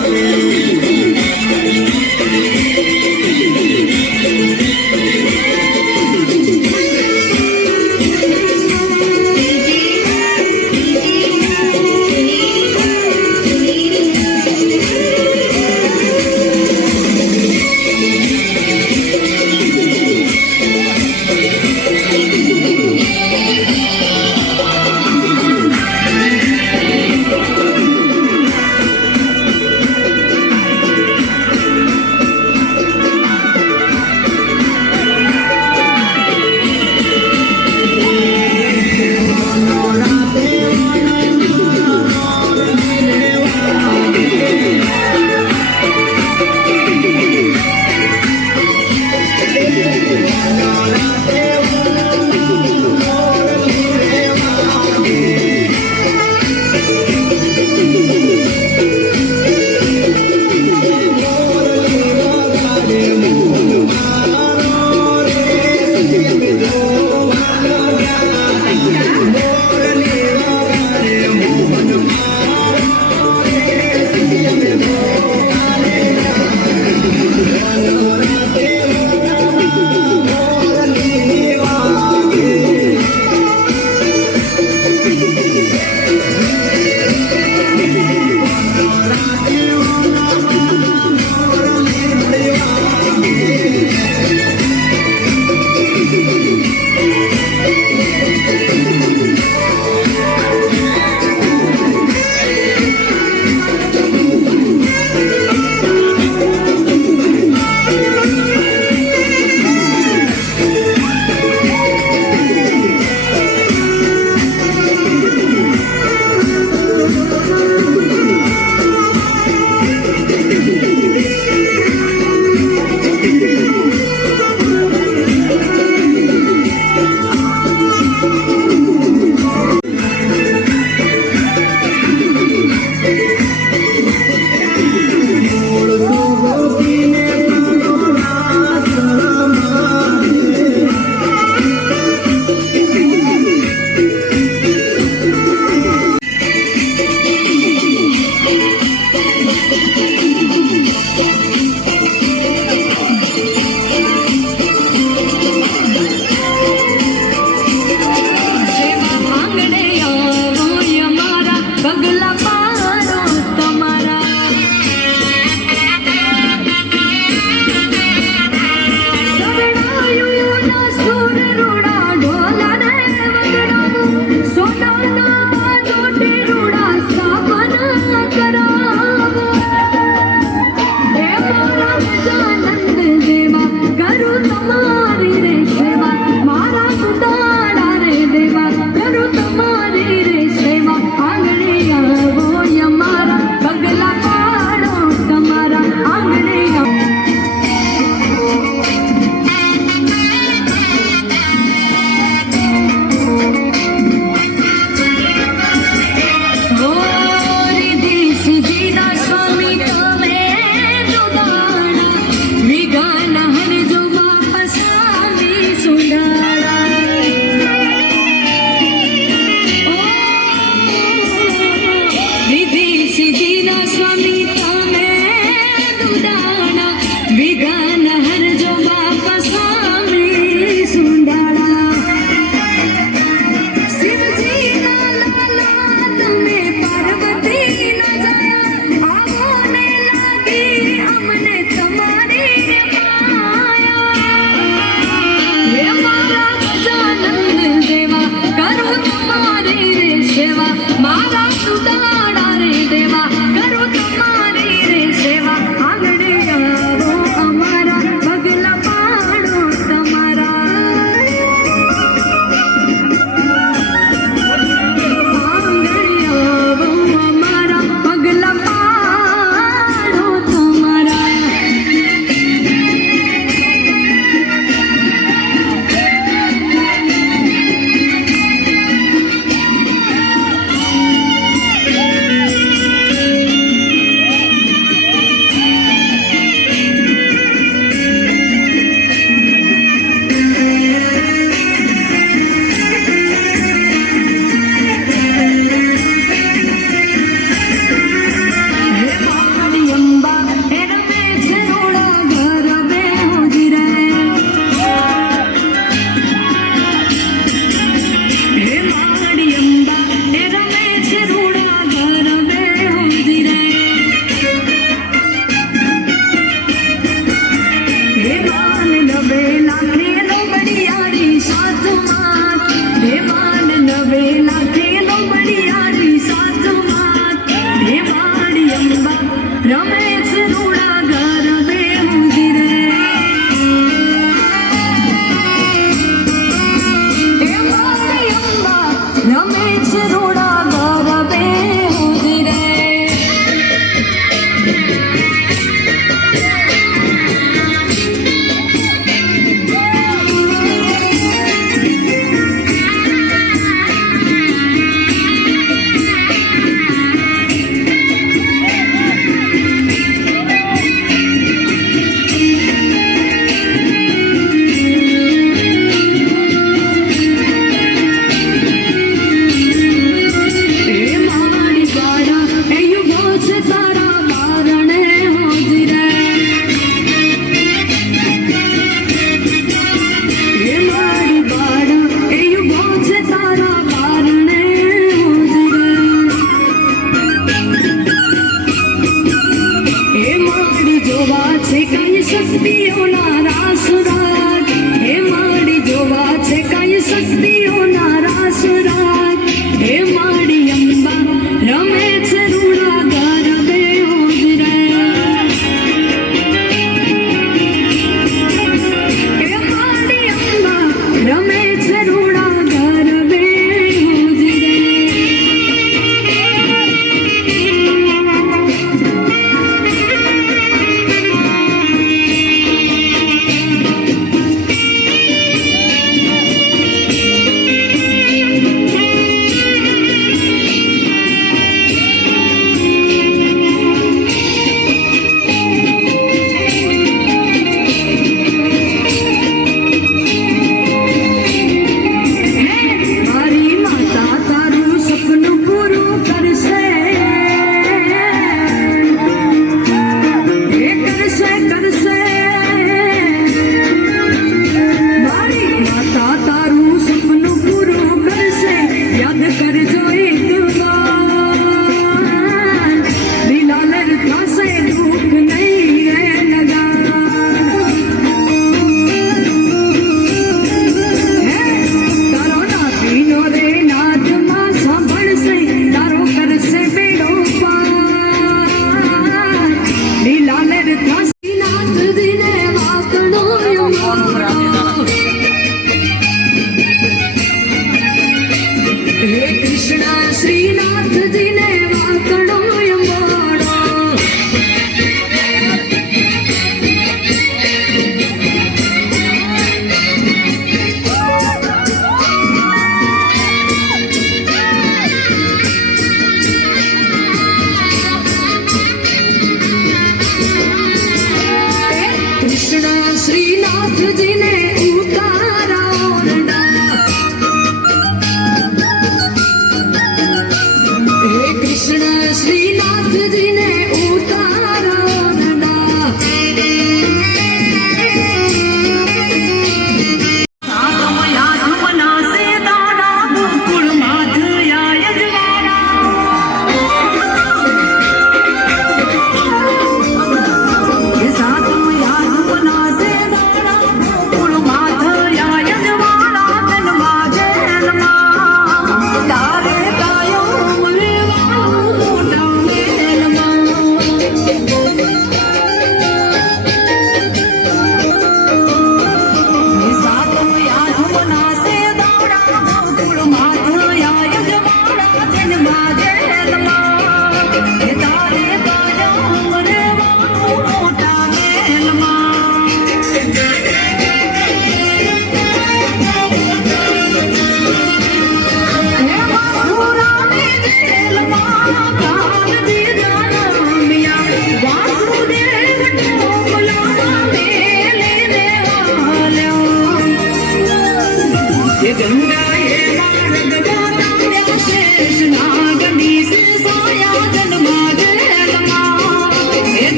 Thank you.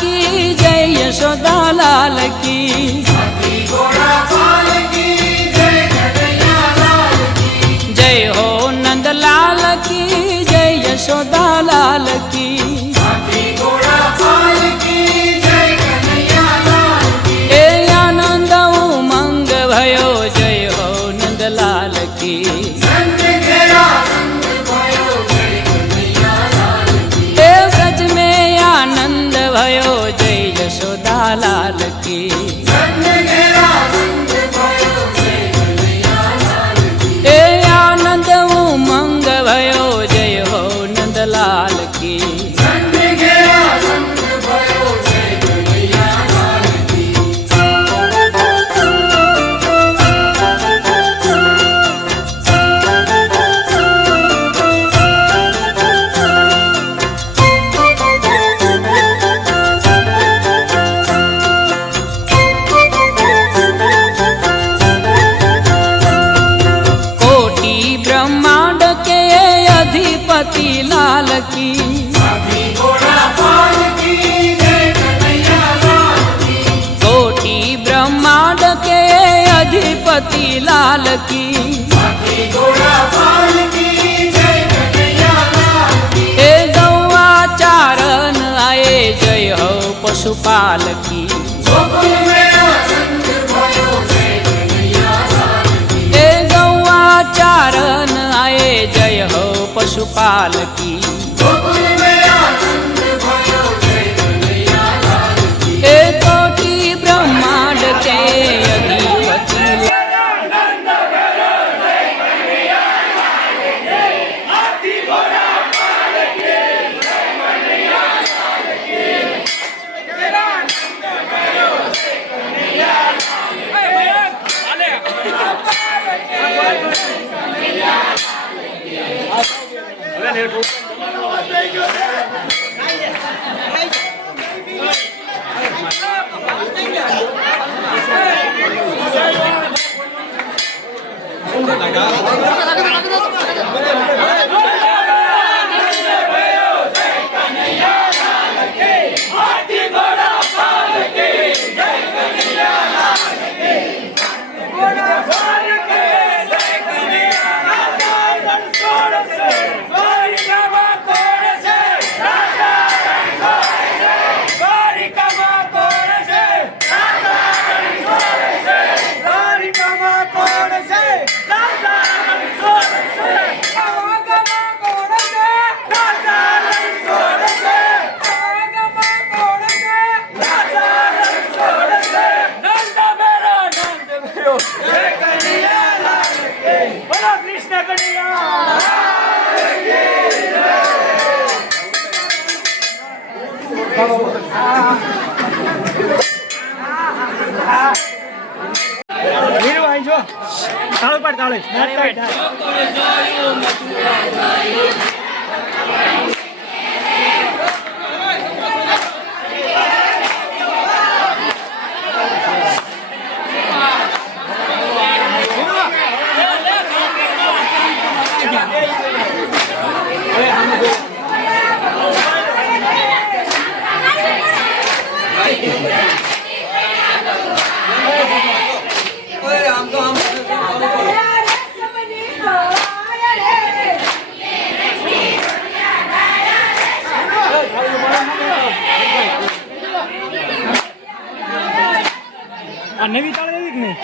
की जय यशोदा लाल की કે અધિપતિ લાલ કી એ ગૌવા ચારણ આયે જય હો પશુપાલ કી એ ગૌવા ચારણ આયે જય હો પશુપાલ કી Not like that. नवी ताळ नवी की नाही